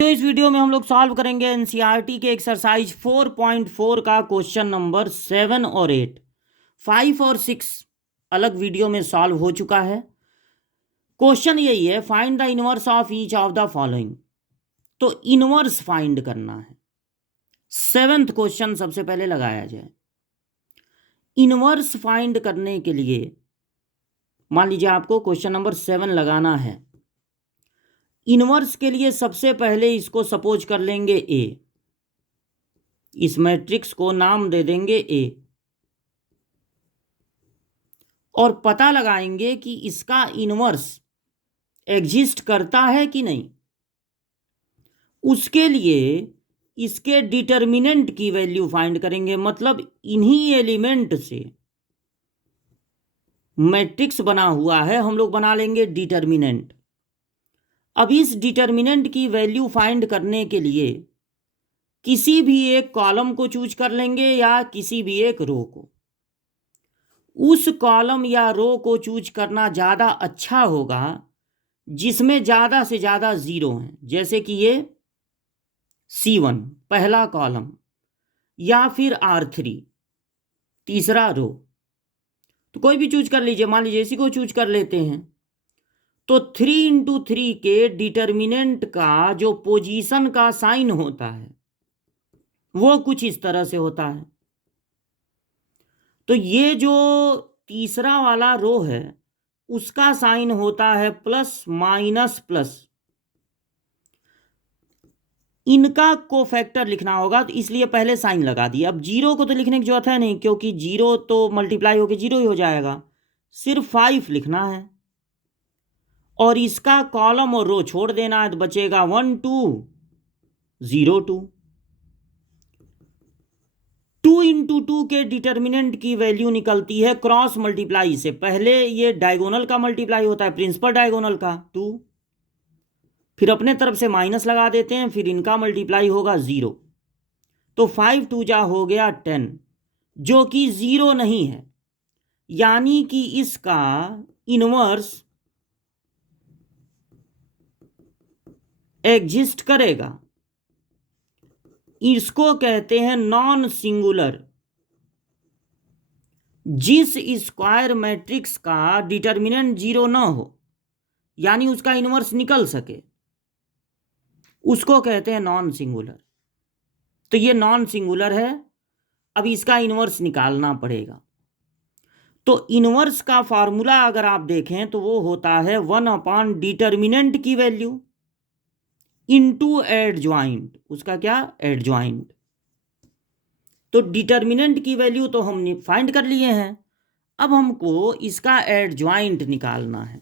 तो इस वीडियो में हम लोग सॉल्व करेंगे एनसीईआरटी के एक्सरसाइज 4.4 का क्वेश्चन नंबर 7 और 8। 5 और 6 अलग वीडियो में सॉल्व हो चुका है। क्वेश्चन यही है, find the inverse of each of the following. तो इनवर्स फाइंड करना है। 7th क्वेश्चन सबसे पहले लगाया जाए। इनवर्स फाइंड करने के लिए मान लीजिए आपको क्वेश्चन नंबर 7 लगाना है। इनवर्स के लिए सबसे पहले इसको सपोज कर लेंगे ए, इस मैट्रिक्स को नाम दे देंगे ए, और पता लगाएंगे कि इसका इनवर्स एग्जिस्ट करता है कि नहीं। उसके लिए इसके डिटर्मिनेंट की वैल्यू फाइंड करेंगे, मतलब इन्हीं एलिमेंट से मैट्रिक्स बना हुआ है, हम लोग बना लेंगे डिटर्मिनेंट। अब इस डिटर्मिनेंट की वैल्यू फाइंड करने के लिए किसी भी एक कॉलम को चूज कर लेंगे या किसी भी एक रो को। उस कॉलम या रो को चूज करना ज़्यादा अच्छा होगा जिसमें ज़्यादा से ज़्यादा जीरो हैं, जैसे कि ये C1 पहला कॉलम, या फिर R3 तीसरा रो। तो कोई भी चूज कर लीजिए, मान लीजिए इसी को चूज कर लेते हैं। तो 3 × 3 के डिटर्मिनेंट का जो पोजीशन का साइन होता है वो कुछ इस तरह से होता है। तो ये जो तीसरा वाला रो है उसका साइन होता है प्लस माइनस प्लस। इनका कोफैक्टर लिखना होगा, तो इसलिए पहले साइन लगा दिया। अब जीरो को तो लिखने की जरूरत है नहीं, क्योंकि जीरो तो मल्टीप्लाई होकर जीरो ही हो जाएगा। सिर्फ 5 लिखना है और इसका कॉलम और रो छोड़ देना है, तो बचेगा 1 2 0 2। 2 × 2 के डिटर्मिनेंट की वैल्यू निकलती है क्रॉस मल्टीप्लाई से। पहले ये डायगोनल का मल्टीप्लाई होता है, प्रिंसिपल डायगोनल का 2, फिर अपने तरफ से माइनस लगा देते हैं, फिर इनका मल्टीप्लाई होगा 0। तो 5 2 जा हो गया 10, जो कि 0 नहीं है, यानी कि इसका इनवर्स एग्जिस्ट करेगा। इसको कहते हैं नॉन सिंगुलर। जिस स्क्वायर मैट्रिक्स का डिटर्मिनेंट 0 ना हो, यानी उसका इनवर्स निकल सके, उसको कहते हैं नॉन सिंगुलर। तो ये नॉन सिंगुलर है। अब इसका इनवर्स निकालना पड़ेगा। तो इनवर्स का फार्मूला अगर आप देखें तो वो होता है 1 डिटर्मिनेंट की वैल्यू इनटू एडजॉइंट। उसका क्या? एडजॉइंट। तो डिटर्मिनेंट की वैल्यू तो हमने फाइंड कर लिए हैं, अब हमको इसका एडजॉइंट निकालना है।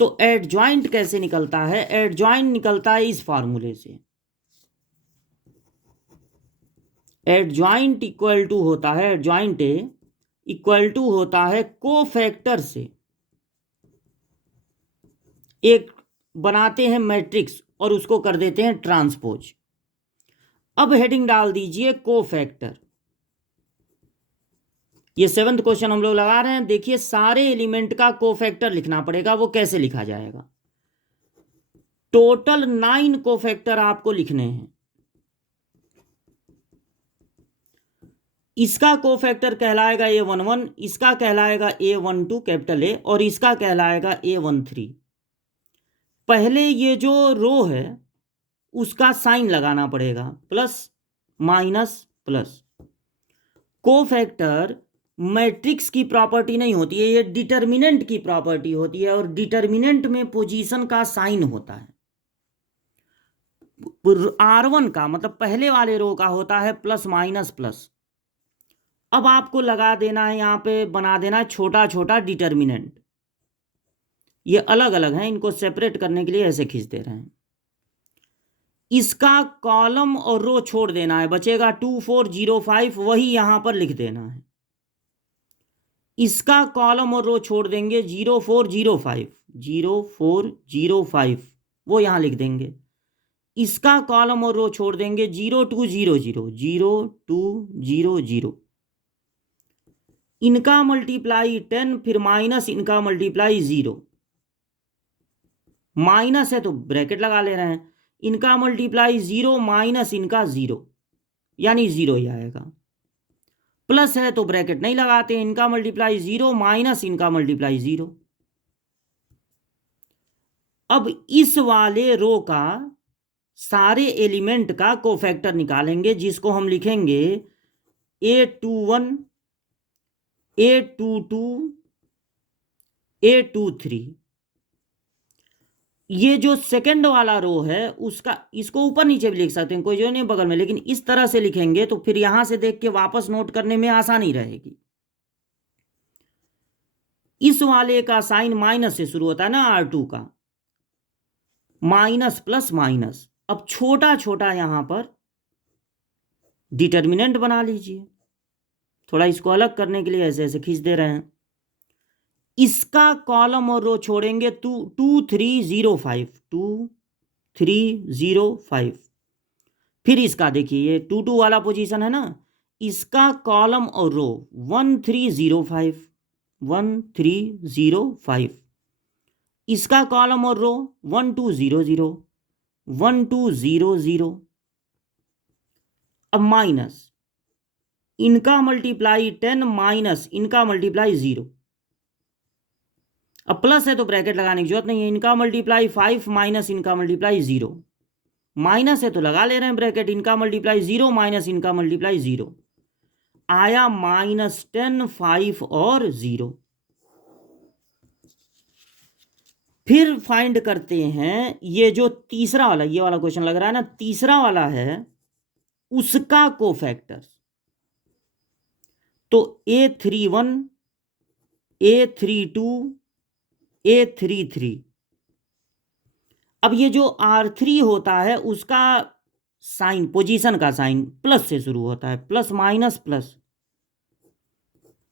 तो एडजॉइंट कैसे निकलता है? एडजॉइंट निकलता है इस फार्मूले से। एडजॉइंट इक्वल टू होता है, एडजॉइंट इक्वल टू होता है कोफैक्टर से। एक बनाते हैं मैट्रिक्स और उसको कर देते हैं ट्रांसपोज। अब हेडिंग डाल दीजिए कोफैक्टर। ये 7th क्वेश्चन हम लोग लगा रहे हैं। देखिए सारे एलिमेंट का कोफैक्टर लिखना पड़ेगा। वो कैसे लिखा जाएगा? टोटल 9 कोफैक्टर आपको लिखने हैं। इसका कोफैक्टर कहलाएगा A11, इसका कहलाएगा A12 कैपिटल ए, और इसका कहलाएगा A13। पहले ये जो रो है उसका साइन लगाना पड़ेगा, plus minus plus. Cofactor matrix की प्रॉपर्टी नहीं होती है, ये डिटर्मिनेंट की प्रॉपर्टी होती है, और डिटर्मिनेंट में पोजीशन का साइन होता है। R1 का मतलब पहले वाले रो का होता है प्लस माइनस प्लस। अब आपको लगा देना है, यहां पे बना देना है छोटा छोटा डिटर्मिनेंट। ये अलग अलग हैं, इनको सेपरेट करने के लिए ऐसे खींच दे रहे हैं। इसका कॉलम और रो छोड़ देना है, बचेगा 2 4 0 5, वही यहां पर लिख देना है। इसका कॉलम और रो छोड़ देंगे 0 4 0 5, 0 4 0 5, वो यहां लिख देंगे। इसका कॉलम और रो छोड़ देंगे 0 2 0 0, 0 2 0 0। इनका मल्टीप्लाई 10, फिर माइनस इनका मल्टीप्लाई 0। माइनस है तो ब्रैकेट लगा ले रहे हैं। इनका मल्टीप्लाई 0 माइनस इनका 0, यानी 0 ही आएगा। प्लस है तो ब्रैकेट नहीं लगाते, इनका मल्टीप्लाई 0 माइनस इनका मल्टीप्लाई 0। अब इस वाले रो का सारे एलिमेंट का कोफैक्टर निकालेंगे, जिसको हम लिखेंगे A21, A22, A23। ये जो सेकंड वाला रो है उसका, इसको ऊपर नीचे भी लिख सकते हैं, कोई जो नहीं बगल में, लेकिन इस तरह से लिखेंगे तो फिर यहां से देख के वापस नोट करने में आसानी रहेगी। इस वाले का साइन माइनस से शुरू होता है ना, R2 का, माइनस प्लस माइनस। अब छोटा छोटा यहां पर डिटर्मिनेंट बना लीजिए, थोड़ा इसको अलग करने के लिए ऐसे ऐसे खींच दे रहे हैं। इसका कॉलम और रो छोड़ेंगे 2 3 0 5, 2 3 0 5। फिर इसका देखिए, ये 2 2 वाला पोजीशन है ना, इसका कॉलम और रो 1 3 0 5, 1 3 0 5। इसका कॉलम और रो 1 2 0 0, 1 2 0 0। अब माइनस इनका मल्टीप्लाई 10 माइनस इनका मल्टीप्लाई 0। अब प्लस है तो ब्रैकेट लगाने की जरूरत नहीं है, इनका मल्टीप्लाई 5 माइनस इनका मल्टीप्लाई 0। माइनस है तो लगा ले रहे हैं ब्रैकेट, इनका मल्टीप्लाई 0 माइनस इनका मल्टीप्लाई 0, आया -10 5 और 0। फिर फाइंड करते हैं ये जो तीसरा वाला, ये वाला क्वेश्चन लग रहा है ना, तीसरा वाला है उसका कोफैक्टर। तो A31, A32, A33। अब ये जो R3 होता है उसका साइन, पोजीशन का साइन प्लस से शुरू होता है, प्लस माइनस प्लस।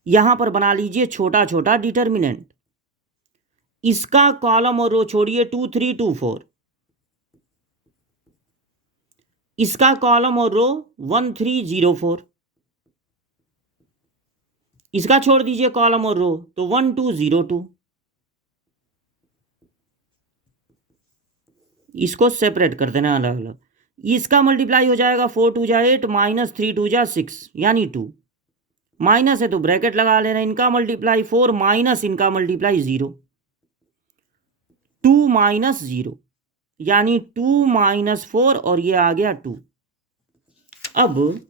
यहां पर बना लीजिए छोटा छोटा डिटर्मिनेंट। इसका कॉलम और रो छोड़िए 2 3 2 4। इसका कॉलम और रो 1 3 0 4। इसका छोड़ दीजिए कॉलम और रो, तो 1 2 0 2। इसको सेपरेट कर देना अलग अलग। इसका मल्टीप्लाई हो जाएगा 4 2 जा 8 माइनस 3 2 जा 6, यानी 2। माइनस है तो ब्रैकेट लगा लेना, इनका मल्टीप्लाई 4 माइनस इनका मल्टीप्लाई 0, 2 माइनस 0, यानी 2 माइनस 4, और ये आ गया 2। अब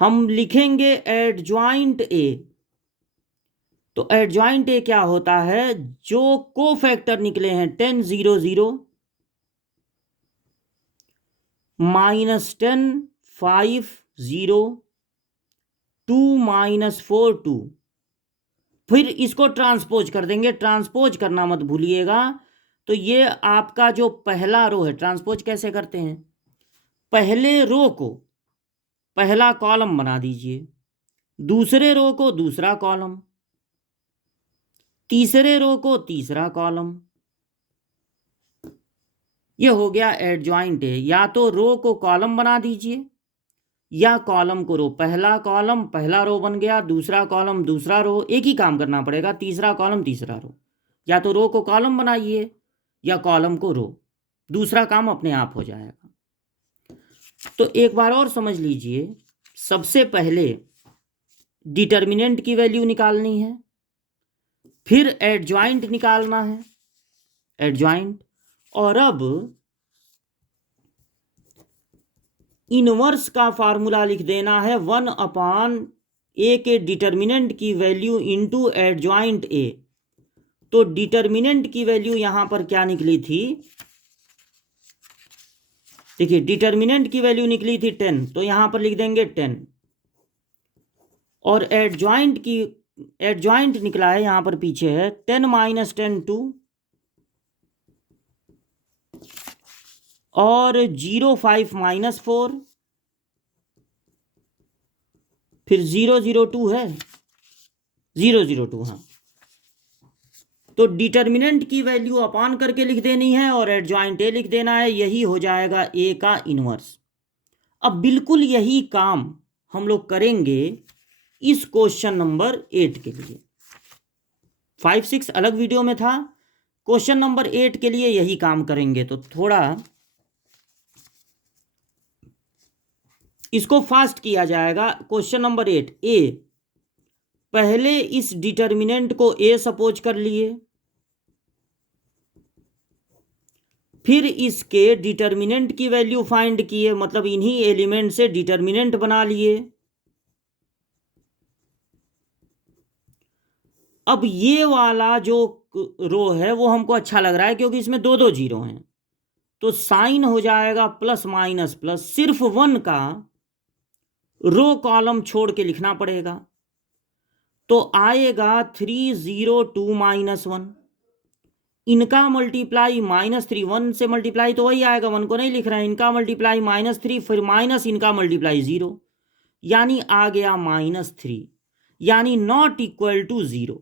हम लिखेंगे एडजॉइंट ए। तो एडजॉइंट ए क्या होता है, जो कोफैक्टर निकले हैं 10 0 0, -10 5 0, 2 माइनस 4 2। फिर इसको ट्रांसपोज कर देंगे, ट्रांसपोज करना मत भूलिएगा। तो ये आपका जो पहला रो है, ट्रांसपोज कैसे करते हैं, पहले रो को पहला कॉलम बना दीजिए, दूसरे रो को दूसरा कॉलम, तीसरे रो को तीसरा कॉलम। ये हो गया एडजॉइंट है। या तो रो को कॉलम बना दीजिए या कॉलम को रो, पहला कॉलम पहला रो बन गया, दूसरा कॉलम दूसरा रो, एक ही काम करना पड़ेगा, तीसरा कॉलम तीसरा रो। या तो रो को कॉलम बनाइए या कॉलम को रो, दूसरा काम अपने आप हो जाएगा। तो एक बार और समझ लीजिए, सबसे पहले डिटर्मिनेंट की वैल्यू निकालनी है, फिर एडजॉइंट निकालना है, एडजॉइंट, और अब इनवर्स का फार्मूला लिख देना है 1/a के डिटर्मिनेंट की वैल्यू इनटू एडजॉइंट ए। तो डिटर्मिनेंट की वैल्यू यहां पर क्या निकली थी, देखिए डिटर्मिनेंट की वैल्यू निकली थी 10, तो यहां पर लिख देंगे 10। और एडजॉइंट निकला है यहां पर पीछे है 10 माइनस 10 2, और 0 5 माइनस 4, फिर 0 0 2 है, 0 0 2, हाँ। तो डिटर्मिनेंट की वैल्यू अपान करके लिख देनी है और एडजॉइंट ए लिख देना है, यही हो जाएगा ए का इनवर्स। अब बिल्कुल यही काम हम लोग करेंगे इस क्वेश्चन नंबर 8 के लिए। 5 6 अलग वीडियो में था, क्वेश्चन नंबर 8 के लिए यही काम करेंगे, तो थोड़ा इसको फास्ट किया जाएगा। क्वेश्चन नंबर 8 ए, पहले इस डिटर्मिनेंट को ए सपोज कर लिए, फिर इसके डिटर्मिनेंट की वैल्यू फाइंड किए, मतलब इन्हीं एलिमेंट से डिटर्मिनेंट बना लिए। अब ये वाला जो रो है वो हमको अच्छा लग रहा है क्योंकि इसमें दो दो जीरो हैं, तो साइन हो जाएगा प्लस माइनस प्लस, सिर्फ 1 का रो कॉलम छोड़ के लिखना पड़ेगा, तो आएगा 3 0 2 -1। इनका मल्टीप्लाई -3, 1 से मल्टीप्लाई तो वही आएगा, 1 को नहीं लिख रहे हैं, इनका मल्टीप्लाई -3 फिर माइनस इनका मल्टीप्लाई 0, यानी आ गया -3, यानी नॉट इक्वल टू 0।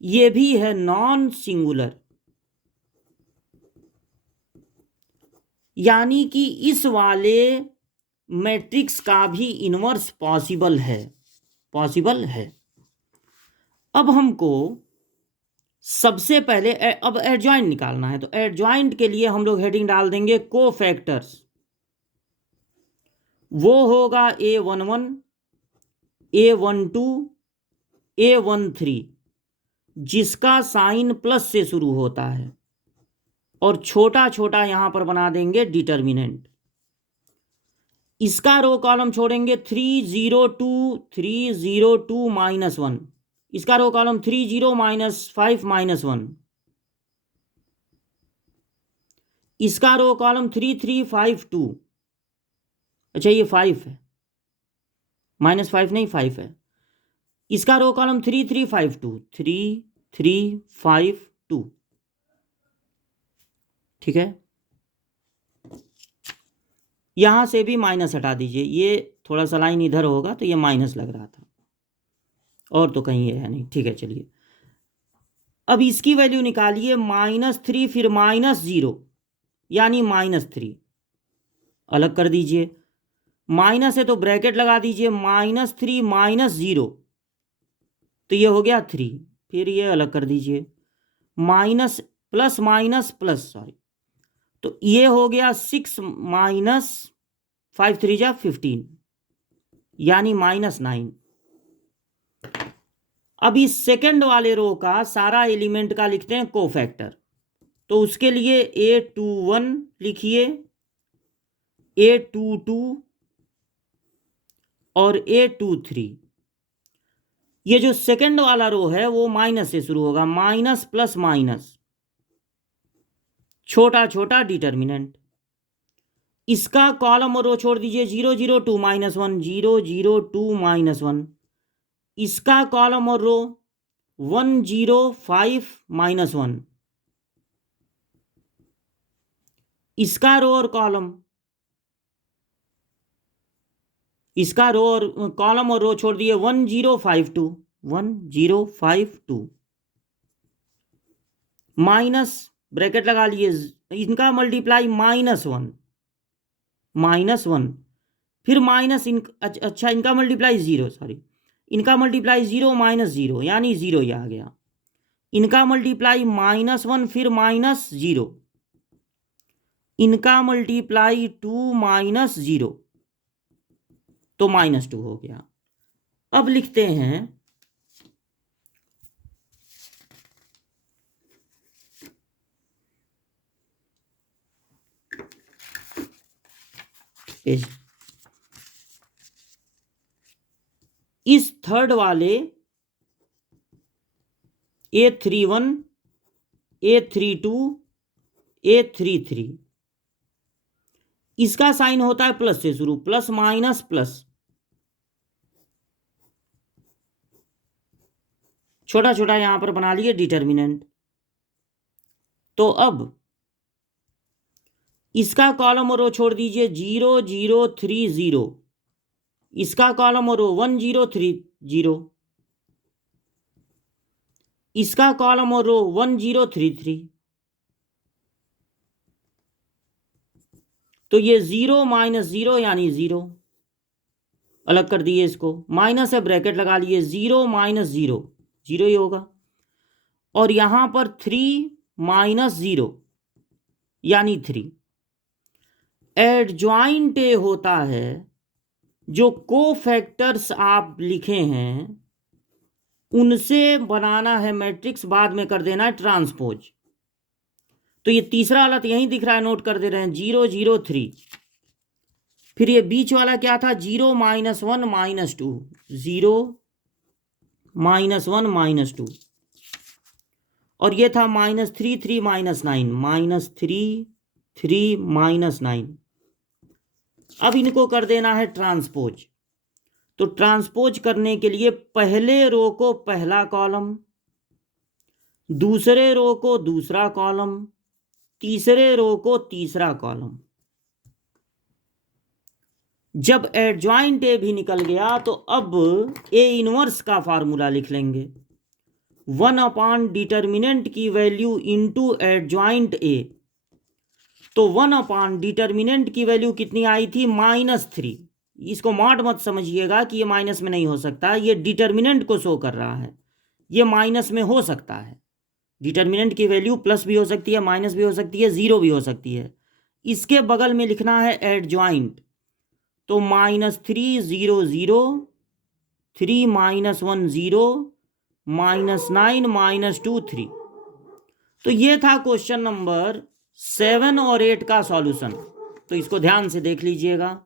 ये भी है नॉन सिंगुलर, यानी कि इस वाले मैट्रिक्स का भी इन्वर्स पॉसिबल है। अब हमको सबसे पहले अब एडजॉइंट निकालना है, तो एडजॉइंट के लिए हम लोग हेडिंग डाल देंगे कोफैक्टर्स। वो होगा A11, A12, A13, जिसका साइन प्लस से शुरू होता है, और छोटा छोटा यहां पर बना देंगे डिटर्मिनेंट। इसका रो कॉलम छोड़ेंगे 3 0 2 3 0 2 -1, इसका रो कॉलम 3 0 -5 -1, इसका रो कॉलम 3 3 5 2, अच्छा ये 5 है, -5 नहीं 5 है। इसका रो कॉलम 3 3 5 2 3 3 5 2, ठीक है। यहां से भी माइनस हटा दीजिए, ये थोड़ा सा लाइन इधर होगा तो ये माइनस लग रहा था, और तो कहीं है नहीं, ठीक है। चलिए अब इसकी वैल्यू निकालिए, -3 फिर -0, यानी -3, अलग कर दीजिए, माइनस है तो ब्रैकेट लगा दीजिए, -3 -0, तो ये हो गया 3, फिर ये अलग कर दीजिए, minus plus minus plus, sorry, तो ये हो गया 6 -5 3 जा 15, यानी -9। अब इस सेकंड वाले रो का सारा एलिमेंट का लिखते हैं कोफैक्टर, तो उसके लिए A21 लिखिए, A22 और A23। ये जो सेकंड वाला रो है वो माइनस से शुरू होगा, माइनस प्लस माइनस, छोटा छोटा डिटर्मिनेंट। इसका कॉलम और रो छोड़ दीजिए, 0 0 2 -1 0 0 2 -1, इसका कॉलम और रो 1 0 5 -1, इसका रो और कॉलम, इसका रो और कॉलम और रो छोड़ दिए, 1 0 5 2 1 0 5 2, माइनस ब्रैकेट लगा लिए, इनका मल्टीप्लाई -1, फिर माइनस अच्छा इनका मल्टीप्लाई 0, सॉरी, इनका मल्टीप्लाई 0 -0, यानी 0 ये आ गया, इनका मल्टीप्लाई -1 फिर -0, इनका मल्टीप्लाई 2 -0, तो -2 हो गया। अब लिखते हैं इस थर्ड वाले A31, A32, A33, इसका साइन होता है प्लस से शुरू, प्लस माइनस प्लस, छोटा छोटा यहां पर बना लिए डिटर्मिनेंट। तो अब इसका कॉलम और रो छोड़ दीजिए, 0 0 3 0, इसका कॉलम और रो 1 0 3 0, इसका कॉलम और रो 1 0 3 3, तो ये 0 -0 यानी 0, अलग कर दिए इसको, माइनस है ब्रैकेट लगा लिए, 0 -0 0 ही होगा, और यहां पर 3 -0 यानी 3। एडजॉइंट ए होता है जो कोफैक्टर्स आप लिखे हैं उनसे बनाना है मैट्रिक्स, बाद में कर देना है ट्रांसपोज। तो ये तीसरा वाला तो यहीं दिख रहा है, नोट कर दे रहे हैं 0 0 3। फिर ये बीच वाला क्या था 0 -1 -2, 0 -1 -2, और ये था -3 3 -9, -3 3 -9। अब इनको कर देना है ट्रांसपोज। तो ट्रांसपोज करने के लिए पहले रो को पहला कॉलम, दूसरे रो को दूसरा कॉलम, तीसरे रो को तीसरा कॉलम। जब एडजॉइंट ए भी निकल गया तो अब ए इनवर्स का फार्मूला लिख लेंगे। 1 डिटर्मिनेंट की वैल्यू इंटू एडजॉइंट ए। तो 1 डिटर्मिनेंट की वैल्यू कितनी आई थी -3। इसको मॉड मत समझिएगा कि ये माइनस में नहीं हो सकता, ये डिटर्मिनेंट को शो कर रहा है। ये माइनस में हो सकता है, डिटर्मिनेंट की वैल्यू प्लस भी हो सकती है, माइनस भी हो सकती है, 0 भी हो सकती है। इसके बगल में लिखना है एडजॉइंट। तो -3 0 0, 3 -1 0, -9 -2 3। तो ये था क्वेश्चन नंबर 7 और 8 का सॉल्यूशन। तो इसको ध्यान से देख लीजिएगा।